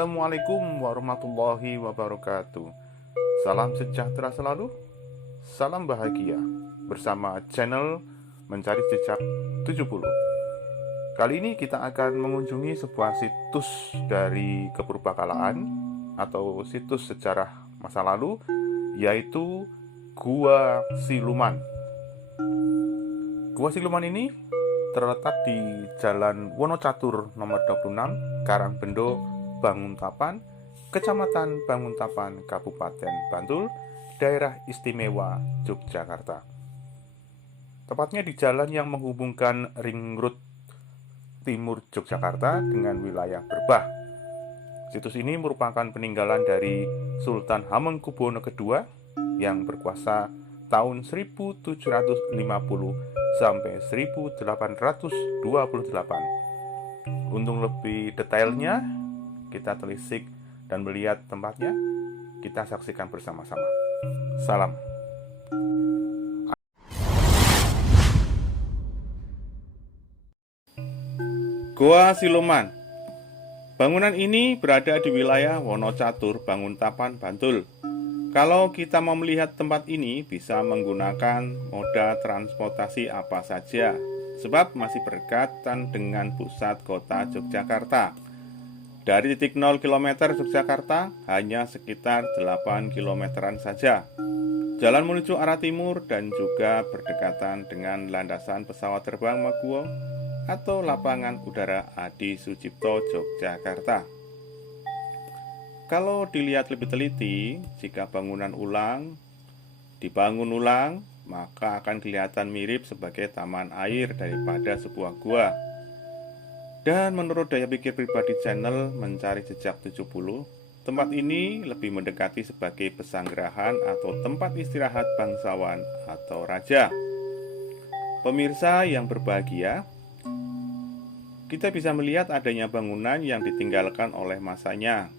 Assalamualaikum warahmatullahi wabarakatuh. Salam sejahtera selalu. Salam bahagia bersama channel Mencari Jejak 70. Kali ini kita akan mengunjungi sebuah situs dari kepurbakalaan atau situs sejarah masa lalu, yaitu Gua Siluman. Gua Siluman ini terletak di Jalan Wonocatur nomor 26, Karangbendo, Banguntapan, Kecamatan Banguntapan, Kabupaten Bantul, Daerah Istimewa Yogyakarta. Tepatnya di jalan yang menghubungkan Ring Road Timur Yogyakarta dengan wilayah Berbah. Situs ini merupakan peninggalan dari Sultan Hamengkubuwono II yang berkuasa tahun 1750 sampai 1828. Untuk lebih detailnya, kita telisik dan melihat tempatnya, kita saksikan bersama-sama. Salam. Goa Siluman. Bangunan ini berada di wilayah Wonocatur, Banguntapan, Bantul. Kalau kita mau melihat tempat ini, bisa menggunakan moda transportasi apa saja, sebab masih berdekatan dengan pusat kota Yogyakarta. Dari titik 0 km Yogyakarta, hanya sekitar 8 kilometeran saja. Jalan menuju arah timur dan juga berdekatan dengan landasan pesawat terbang Maguwo atau lapangan udara Adi Sucipto, Yogyakarta. Kalau dilihat lebih teliti, jika dibangun ulang, maka akan kelihatan mirip sebagai taman air daripada sebuah gua. Dan menurut daya pikir pribadi channel Mencari Jejak 70, tempat ini lebih mendekati sebagai pesanggerahan atau tempat istirahat bangsawan atau raja. Pemirsa yang berbahagia, kita bisa melihat adanya bangunan yang ditinggalkan oleh masanya.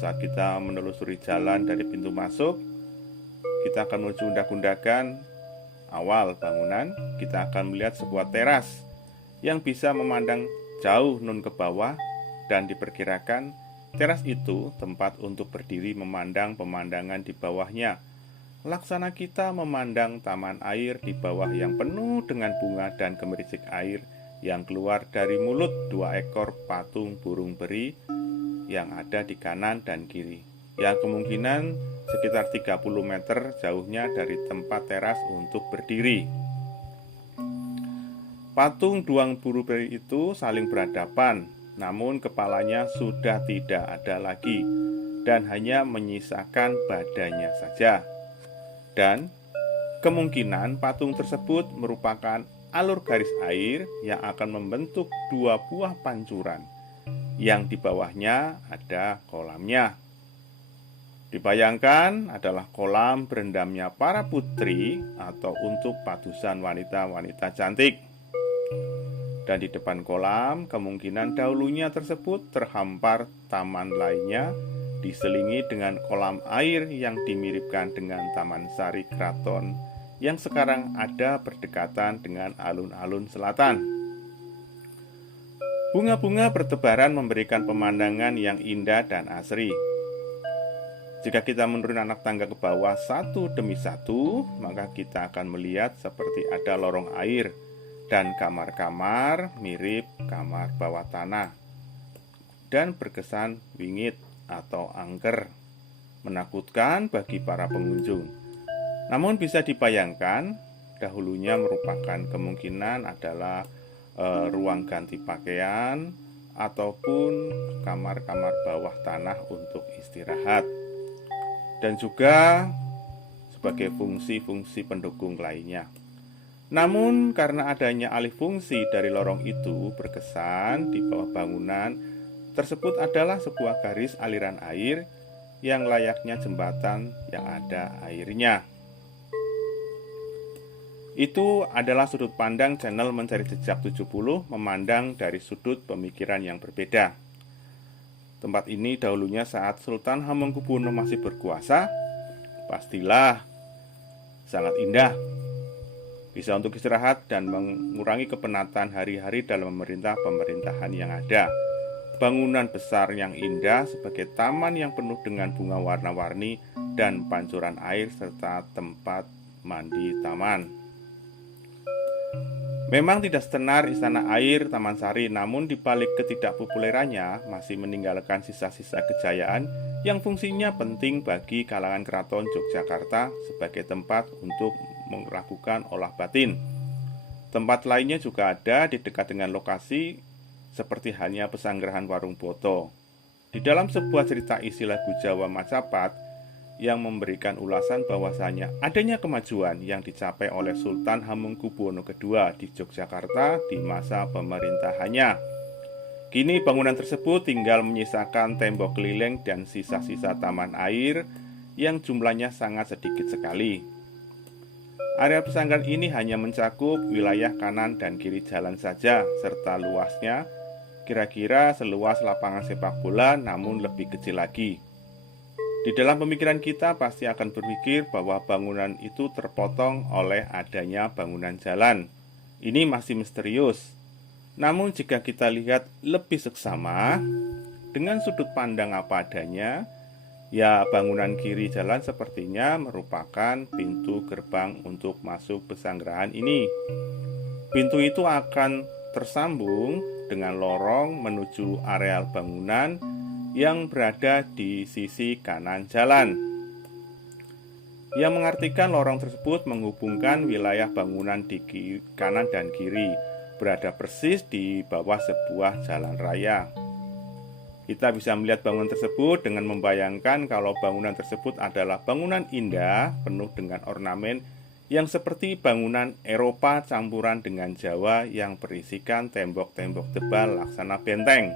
Saat kita menelusuri jalan dari pintu masuk, kita akan menuju undak-undakan awal bangunan. Kita akan melihat sebuah teras yang bisa memandang jauh nun ke bawah, dan diperkirakan teras itu tempat untuk berdiri memandang pemandangan di bawahnya. Laksana kita memandang taman air di bawah yang penuh dengan bunga dan gemericik air yang keluar dari mulut 2 ekor patung burung peri yang ada di kanan dan kiri, yang kemungkinan sekitar 30 meter jauhnya dari tempat teras untuk berdiri. Patung duang burung peri itu saling berhadapan, namun kepalanya sudah tidak ada lagi dan hanya menyisakan badannya saja. Dan kemungkinan patung tersebut merupakan alur garis air yang akan membentuk 2 buah pancuran, yang di bawahnya ada kolamnya. Dibayangkan adalah kolam berendamnya para putri atau untuk padusan wanita-wanita cantik. Dan di depan kolam, kemungkinan dahulunya tersebut terhampar taman lainnya, diselingi dengan kolam air yang dimiripkan dengan Taman Sari Kraton yang sekarang ada berdekatan dengan alun-alun selatan. Bunga-bunga bertebaran memberikan pemandangan yang indah dan asri. Jika kita menurun anak tangga ke bawah satu demi satu, maka kita akan melihat seperti ada lorong air dan kamar-kamar mirip kamar bawah tanah, dan berkesan wingit atau angker, menakutkan bagi para pengunjung. Namun bisa dibayangkan, dahulunya merupakan kemungkinan adalah ruang ganti pakaian ataupun kamar-kamar bawah tanah untuk istirahat, dan juga sebagai fungsi-fungsi pendukung lainnya. Namun karena adanya alih fungsi dari lorong itu, berkesan di bawah bangunan tersebut adalah sebuah garis aliran air yang layaknya jembatan yang ada airnya. Itu adalah sudut pandang channel Mencari Jejak 70 memandang dari sudut pemikiran yang berbeda. Tempat ini dahulunya saat Sultan Hamengkubuwono masih berkuasa, pastilah sangat indah. Bisa untuk istirahat dan mengurangi kepenatan hari-hari dalam pemerintahan yang ada. bangunan besar yang indah sebagai taman yang penuh dengan bunga warna-warni dan pancuran air serta tempat mandi taman. Memang tidak setenar Istana Air Taman Sari, namun di balik ketidakpopulerannya masih meninggalkan sisa-sisa kejayaan yang fungsinya penting bagi kalangan keraton Yogyakarta sebagai tempat untuk melakukan olah batin. Tempat lainnya juga ada di dekat dengan lokasi, seperti halnya Pesanggerahan Warung Boto. Di dalam sebuah cerita isi lagu Jawa Macapat yang memberikan ulasan bahwasanya adanya kemajuan yang dicapai oleh Sultan Hamengkubuwono II di Yogyakarta di masa pemerintahannya. Kini bangunan tersebut tinggal menyisakan tembok keliling dan sisa-sisa taman air yang jumlahnya sangat sedikit sekali. Area pesanggaran ini hanya mencakup wilayah kanan dan kiri jalan saja, serta luasnya kira-kira seluas lapangan sepak bola, namun lebih kecil lagi. Di dalam pemikiran kita pasti akan berpikir bahwa bangunan itu terpotong oleh adanya bangunan jalan. Ini masih misterius. Namun jika kita lihat lebih seksama, dengan sudut pandang apa adanya, ya bangunan kiri jalan sepertinya merupakan pintu gerbang untuk masuk pesanggerahan ini. Pintu itu akan tersambung dengan lorong menuju areal bangunan yang berada di sisi kanan jalan, yang mengartikan lorong tersebut menghubungkan wilayah bangunan di kanan dan kiri, berada persis di bawah sebuah jalan raya. Kita bisa melihat bangunan tersebut dengan membayangkan kalau bangunan tersebut adalah bangunan indah penuh dengan ornamen yang seperti bangunan Eropa campuran dengan Jawa yang berisikan tembok-tembok tebal laksana benteng.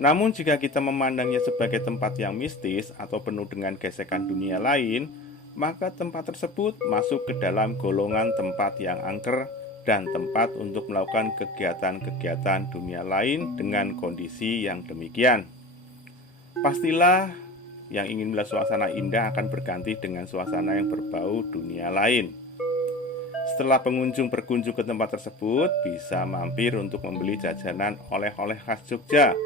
Namun jika kita memandangnya sebagai tempat yang mistis atau penuh dengan gesekan dunia lain, maka tempat tersebut masuk ke dalam golongan tempat yang angker dan tempat untuk melakukan kegiatan-kegiatan dunia lain dengan kondisi yang demikian. Pastilah yang ingin melihat suasana indah akan berganti dengan suasana yang berbau dunia lain. Setelah pengunjung berkunjung ke tempat tersebut, bisa mampir untuk membeli jajanan oleh-oleh khas Jogja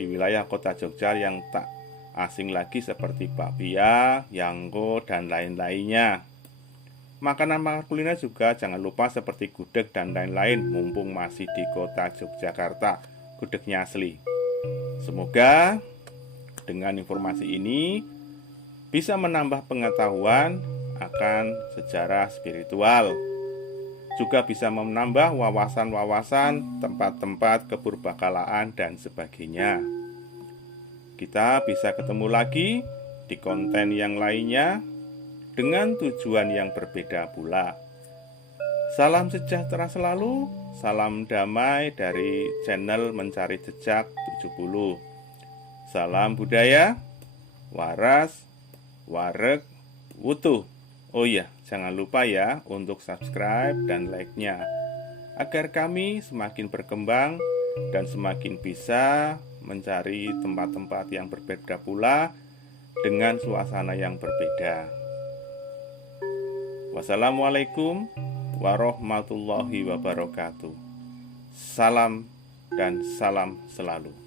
di wilayah kota Jogja yang tak asing lagi seperti bakpia, yangko, dan lain-lainnya. Makanan-makanan kuliner juga jangan lupa seperti gudeg dan lain-lain mumpung masih di kota Yogyakarta, gudegnya asli. Semoga dengan informasi ini bisa menambah pengetahuan akan sejarah spiritual. Juga bisa menambah wawasan-wawasan tempat-tempat kepurbakalaan dan sebagainya. Kita bisa ketemu lagi di konten yang lainnya dengan tujuan yang berbeda pula. Salam sejahtera selalu, salam damai dari channel Mencari Jejak 70. Salam budaya, waras, wareg, wutuh. Oh iya, jangan lupa ya untuk subscribe dan like-nya, agar kami semakin berkembang dan semakin bisa mencari tempat-tempat yang berbeda pula dengan suasana yang berbeda. Wassalamualaikum warahmatullahi wabarakatuh. Salam dan salam selalu.